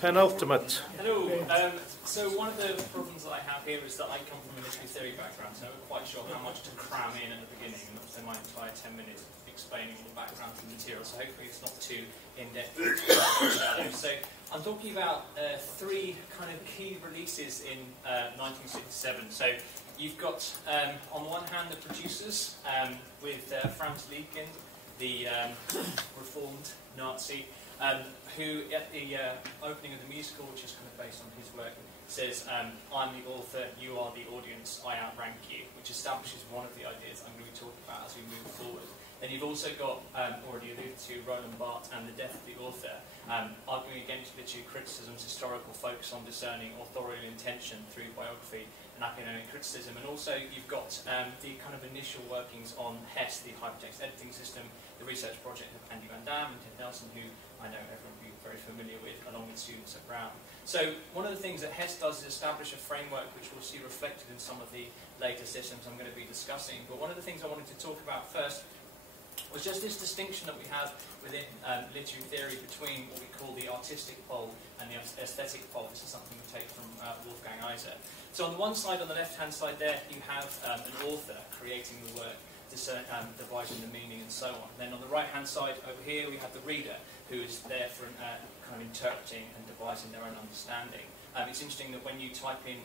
Penultimate. Hello. So one of the problems that I have here is that I come from a literary theory background, so I'm not quite sure how much to cram in at the beginning, and not spend my entire 10 minutes explaining all the background and material, so hopefully it's not too in-depth. So I'm talking about three kind of key releases in 1967. So you've got, on the one hand, the producers with Franz Liebkind, the reformed Nazi, who at the opening of the musical, which is kind of based on his work, says, I'm the author, you are the audience, I outrank you, which establishes one of the ideas I'm going to be talking about as we move forward. Then you've also got, already alluded to, Roland Barthes and The Death of the Author, arguing against literary criticism's historical focus on discerning authorial intention through biography and academic criticism. And also you've got the kind of initial workings on HES, the hypertext editing system, the research project of Andy Van Dam and Tim Nelson, who I know everyone will be very familiar with, along with students at Brown. So one of the things that HES does is establish a framework which we'll see reflected in some of the later systems I'm going to be discussing. But one of the things I wanted to talk about first was just this distinction that we have within literary theory between what we call the artistic pole and the aesthetic pole. This is something we take from Wolfgang Iser. So on the one side, on the left-hand side there, you have an author creating the work, devising the meaning and so on. Then on the right-hand side over here, we have the reader, who is there for kind of interpreting and devising their own understanding. It's interesting that when you type in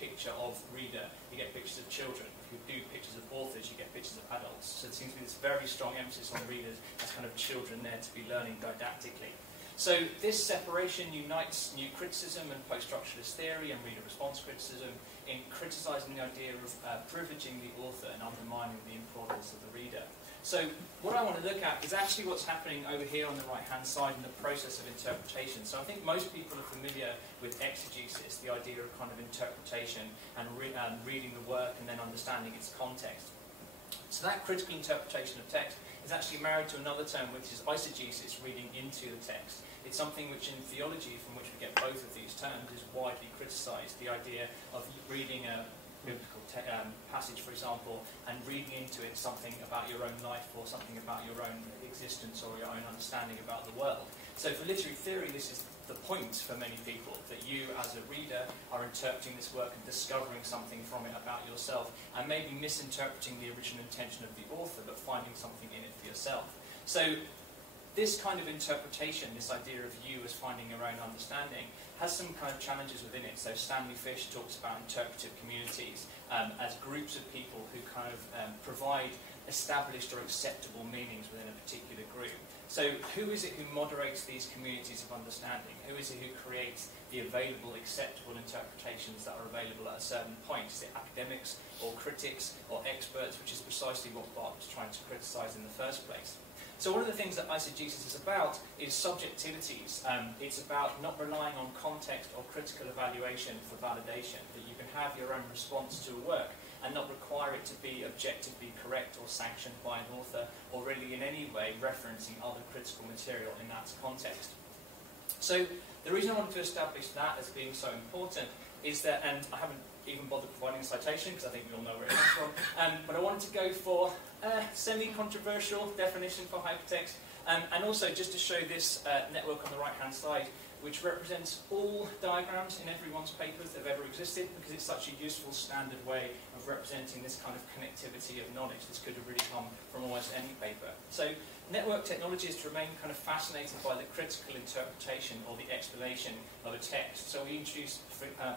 picture of reader, you get pictures of children. If you do pictures of authors, you get pictures of adults. So it seems to be this very strong emphasis on readers as kind of children there to be learning didactically. So this separation unites new criticism and post-structuralist theory and reader response criticism in criticising the idea of privileging the author and undermining the importance of the reader. So what I want to look at is actually what's happening over here on the right-hand side in the process of interpretation. So I think most people are familiar with exegesis, the idea of kind of interpretation and reading the work and then understanding its context. So that critical interpretation of text is actually married to another term, which is eisegesis, reading into the text. It's something which in theology, from which we get both of these terms, is widely criticised. The idea of reading a biblical passage, for example, and reading into it something about your own life or something about your own existence or your own understanding about the world. So for literary theory, this is the point for many people, that you as a reader are interpreting this work and discovering something from it about yourself, and maybe misinterpreting the original intention of the author, but finding something in it for yourself. So this kind of interpretation, this idea of you as finding your own understanding, has some kind of challenges within it. So Stanley Fish talks about interpretive communities as groups of people who kind of provide established or acceptable meanings within a particular group. So who is it who moderates these communities of understanding? Who is it who creates the available, acceptable interpretations that are available at a certain point? Is it academics or critics or experts, which is precisely what Barthes was trying to criticise in the first place. So one of the things that eisegesis is about is subjectivities. It's about not relying on context or critical evaluation for validation, that you can have your own response to a work and not require it to be objectively correct or sanctioned by an author, or really in any way referencing other critical material in that context. So the reason I wanted to establish that as being so important is that, and I haven't even bothered providing a citation because I think we all know where it comes from, but I wanted to go for a semi-controversial definition for hypertext, and also just to show this network on the right-hand side, which represents all diagrams in everyone's papers that have ever existed, because it's such a useful standard way of representing this kind of connectivity of knowledge. This could have really come from almost any paper. So network technologists remain kind of fascinated by the critical interpretation or the explanation of a text. So we introduce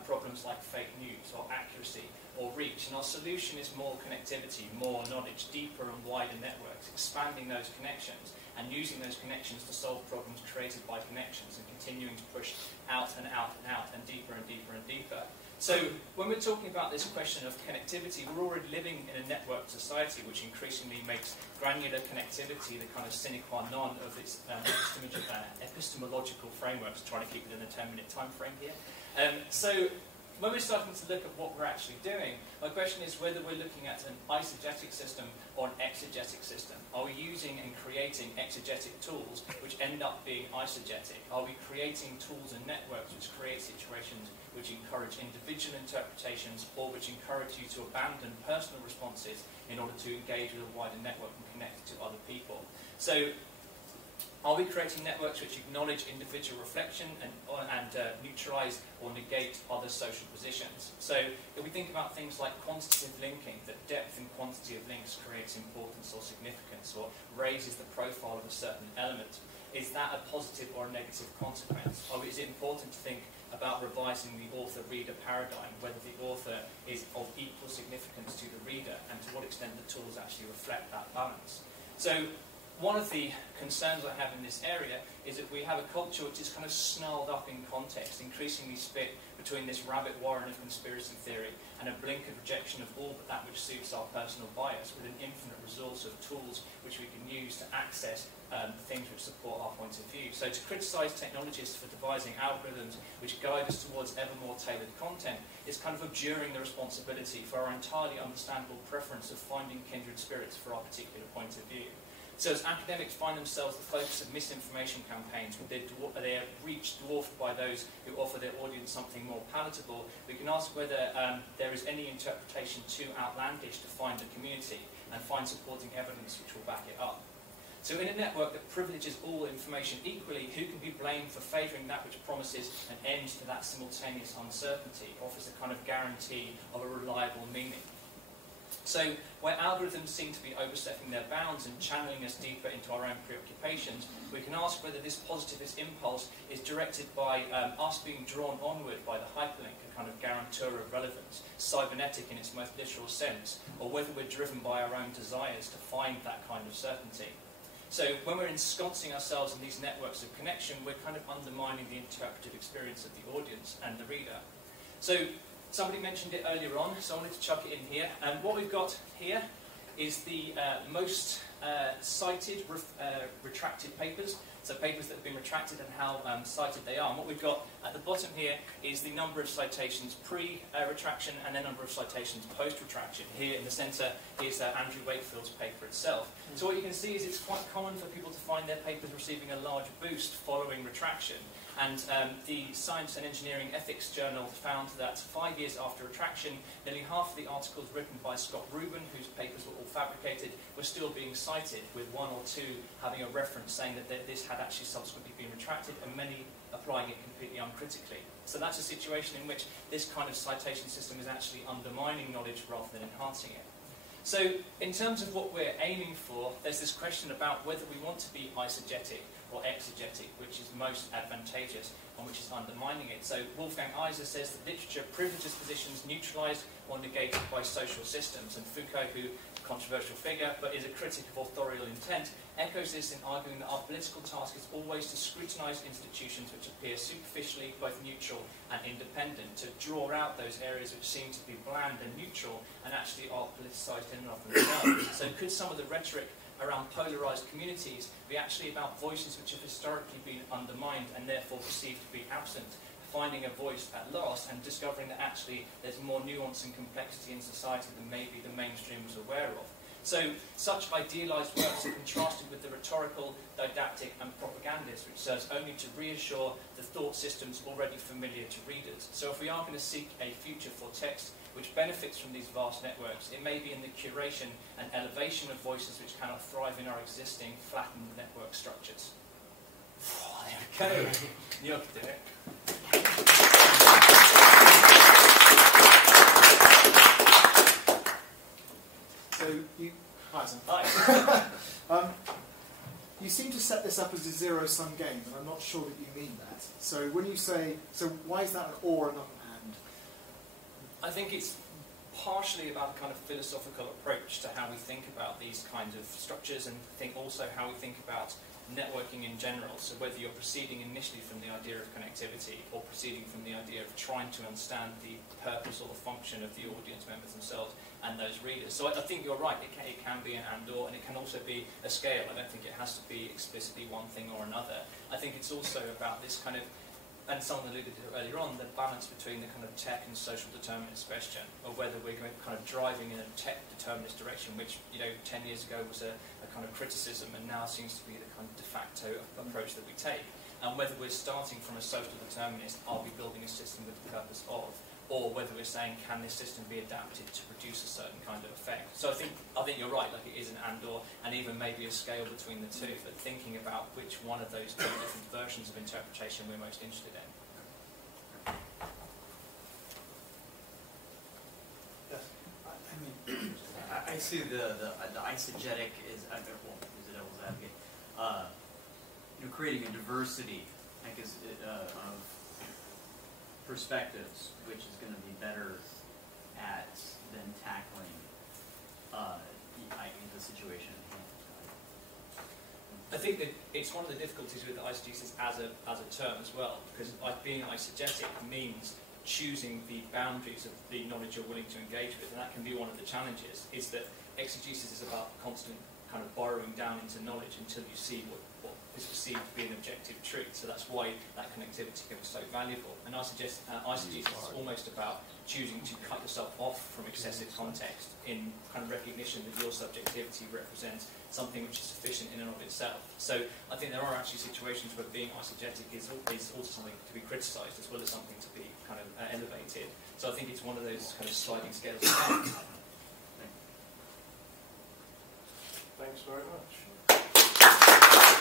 problems like fake news or accuracy or reach, and our solution is more connectivity, more knowledge, deeper and wider networks, expanding those connections and using those connections to solve problems created by connections, and continuing to push out and out and out and deeper and deeper and deeper. So when we're talking about this question of connectivity, we're already living in a networked society which increasingly makes granular connectivity the kind of sine qua non of its epistemological frameworks, trying to keep it in a 10-minute time frame here. So when we're starting to look at what we're actually doing, my question is whether we're looking at an eisegetic system or an exegetic system. Are we using and creating exegetic tools which end up being eisegetic? Are we creating tools and networks which create situations which encourage individual interpretations, or which encourage you to abandon personal responses in order to engage with a wider network and connect to other people? So Are we creating networks which acknowledge individual reflection and neutralise or negate other social positions? So if we think about things like quantitative linking, that depth and quantity of links creates importance or significance or raises the profile of a certain element, is that a positive or a negative consequence? Or is it important to think about revising the author-reader paradigm, whether the author is of equal significance to the reader and to what extent the tools actually reflect that balance? So one of the concerns I have in this area is that we have a culture which is kind of snarled up in context, increasingly split between this rabbit warren of conspiracy theory and a blinkered rejection of all but that which suits our personal bias, with an infinite resource of tools which we can use to access things which support our point of view. So to criticise technologists for devising algorithms which guide us towards ever more tailored content is kind of abjuring the responsibility for our entirely understandable preference of finding kindred spirits for our particular point of view. So as academics find themselves the focus of misinformation campaigns with their reach dwarfed by those who offer their audience something more palatable, we can ask whether there is any interpretation too outlandish to find a community and find supporting evidence which will back it up. So in a network that privileges all information equally, who can be blamed for favouring that which promises an end to that simultaneous uncertainty, offers a kind of guarantee of a reliable meaning? So where algorithms seem to be overstepping their bounds and channeling us deeper into our own preoccupations, we can ask whether this positivist impulse is directed by us being drawn onward by the hyperlink, a kind of guarantor of relevance, cybernetic in its most literal sense, or whether we're driven by our own desires to find that kind of certainty. So when we're ensconcing ourselves in these networks of connection, we're kind of undermining the interpretive experience of the audience and the reader. So somebody mentioned it earlier on, so I wanted to chuck it in here. And what we've got here is the most cited retracted papers, so papers that have been retracted and how cited they are. And what we've got at the bottom here is the number of citations pre-retraction and the number of citations post-retraction. Here in the centre is Andrew Wakefield's paper itself. So what you can see is it's quite common for people to find their papers receiving a large boost following retraction. And the Science and Engineering Ethics Journal found that 5 years after retraction, nearly half of the articles written by Scott Rubin, whose papers were all fabricated, were still being cited, with one or two having a reference saying that this had actually subsequently been retracted, and many applying it completely uncritically. So that's a situation in which this kind of citation system is actually undermining knowledge rather than enhancing it. So in terms of what we're aiming for, there's this question about whether we want to be eisegetic or exegetic, which is most advantageous and which is undermining it. So Wolfgang Iser says that literature privileges positions neutralised or negated by social systems, and Foucault, who controversial figure, but is a critic of authorial intent, echoes this in arguing that our political task is always to scrutinise institutions which appear superficially both neutral and independent, to draw out those areas which seem to be bland and neutral and actually are politicised in and of themselves. So could some of the rhetoric around polarised communities be actually about voices which have historically been undermined and therefore perceived to be absent, finding a voice at last and discovering that actually there's more nuance and complexity in society than maybe the mainstream was aware of? So such idealised works are contrasted with the rhetorical, didactic and propagandist, which serves only to reassure the thought systems already familiar to readers. So if we are going to seek a future for text which benefits from these vast networks, it may be in the curation and elevation of voices which cannot thrive in our existing flattened network structures. There we go. You can do it. So you, hi, Sam. Hi. You seem to set this up as a zero-sum game, and I'm not sure that you mean that. So when you say, so why is that an or and not an and? I think it's partially about a kind of philosophical approach to how we think about these kinds of structures, and think also how we think about networking in general. So whether you're proceeding initially from the idea of connectivity or proceeding from the idea of trying to understand the purpose or the function of the audience members themselves and those readers. So I think you're right, it can be an and/or, and it can also be a scale. I don't think it has to be explicitly one thing or another. I think it's also about this kind of, and someone alluded to it earlier on, the balance between the kind of tech and social determinist question, or whether we're going kind of driving in a tech determinist direction, which 10 years ago was a kind of criticism, and now seems to be the kind of de facto approach that we take. And whether we're starting from a social determinist, are we building a system with the purpose of, or whether we're saying, can this system be adapted to produce a certain kind of effect? So I think you're right, like it is an and/or, and even maybe a scale between the two, but thinking about which one of those two different versions of interpretation we're most interested in. Yes. I mean, I see the eisegetic is, well, is a devil's advocate, creating a diversity, I guess, of perspectives, which is going to be better at than tackling the situation at hand. I think that it's one of the difficulties with eisegesis as a term as well, because being eisegetic means choosing the boundaries of the knowledge you're willing to engage with, and that can be one of the challenges, is that exegesis is about constant kind of borrowing down into knowledge until you see what is perceived to be an objective truth. So that's why that connectivity can be so valuable. And eisegesis is almost about choosing to cut yourself off from excessive context in kind of recognition that your subjectivity represents something which is sufficient in and of itself. So I think there are actually situations where being eisegetic is also something to be criticised as well as something to be kind of elevated. So I think it's one of those kind of sliding scales. Thanks very much.